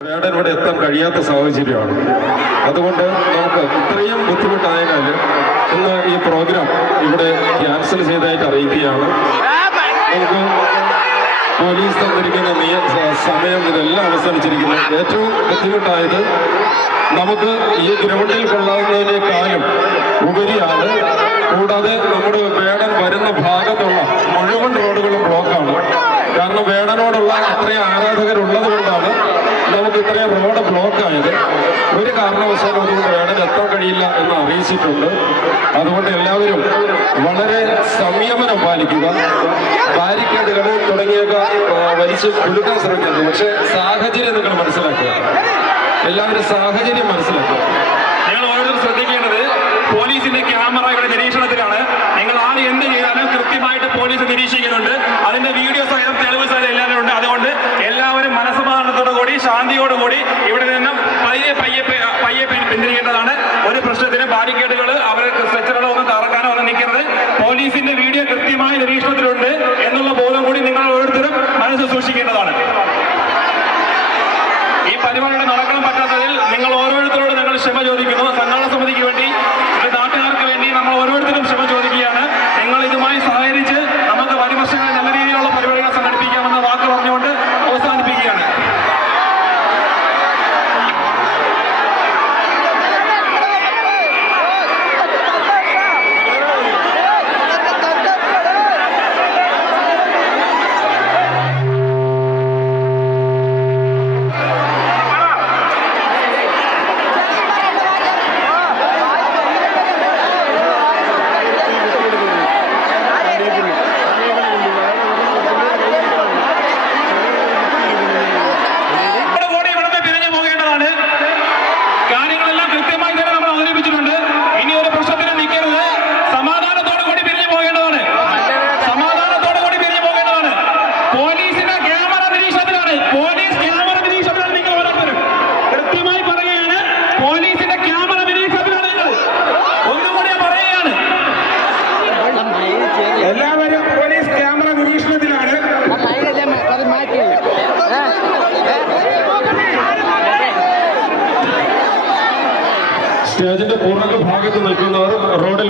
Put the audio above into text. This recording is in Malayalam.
ഇവിടെ എത്താൻ കഴിയാത്ത സാഹചര്യമാണ്. അതുകൊണ്ട് നമുക്ക് ഇത്രയും ബുദ്ധിമുട്ടായതിനാൽ ഇന്ന് ഈ പ്രോഗ്രാം ഇവിടെ ക്യാൻസൽ ചെയ്തതായിട്ട് അറിയിക്കുകയാണ്. നമുക്ക് പോലീസ് തന്നിരിക്കുന്ന സമയം ഇതെല്ലാം അവസാനിച്ചിരിക്കുന്നു. ഏറ്റവും ബുദ്ധിമുട്ടായത് നമുക്ക് ഈ ഗ്രൗണ്ടിൽ കൊള്ളാവുന്നതിനേക്കാളും ഉപരിയാണ്. കൂടാതെ നമ്മുടെ വേടൻ വരുന്ന ഭാഗത്തുള്ള മുഴുവൻ റോഡുകളും ബ്ലോക്കാണ് കാരണം വേടനോടുള്ള അത്രയും ആരാധകരുള്ളത് കൊണ്ടാണ് നമുക്ക് ഇത്രയും റോഡ് ബ്ലോക്ക് ആയത് ഒരു കാരണവശാലും അതുകൊണ്ട് വേടൻ എത്താൻ കഴിയില്ല എന്ന് അറിയിച്ചിട്ടുണ്ട്. അതുകൊണ്ട് എല്ലാവരും വളരെ സംയമനം പാലിക്കുക. ബാരിക്കേഡുകൾ തുടങ്ങിയൊക്കെ വലിച്ചു കുലുക്കാൻ ശ്രമിക്കുന്നത് പക്ഷേ സാഹചര്യം നിങ്ങൾ മനസ്സിലാക്കുക. എല്ലാവരും സാഹചര്യം മനസ്സിലാക്കുക. ഞങ്ങൾ ഓരോരുത്തരും ഒരു പ്രശ്നത്തിന് ബാരിക്കേഡുകൾ അവരെ സ്ട്രെച്ചറുകളോ ഒന്നും തറക്കാനോ ഒന്നും നിൽക്കരുത് പോലീസിന്റെ വീഡിയോ കൃത്യമായ നിരീക്ഷണത്തിലുണ്ട് എന്നുള്ള ബോധം കൂടി നിങ്ങൾ ഓരോരുത്തരും മനസ്സിൽ സൂക്ഷിക്കേണ്ടതാണ്. ഈ പരിപാടിയുടെ നടക്കാൻ പറ്റാത്തതിൽ നിങ്ങൾ ഓരോരുത്തരോട് ഞങ്ങൾ ക്ഷമ ചോദിക്കുന്നു. സന്നാഹ സമിതിക്ക് വേണ്ടി സ്റ്റേജിന്റെ പൂർണ ഭാഗത്ത് നിൽക്കുന്നവർ റോഡിൽ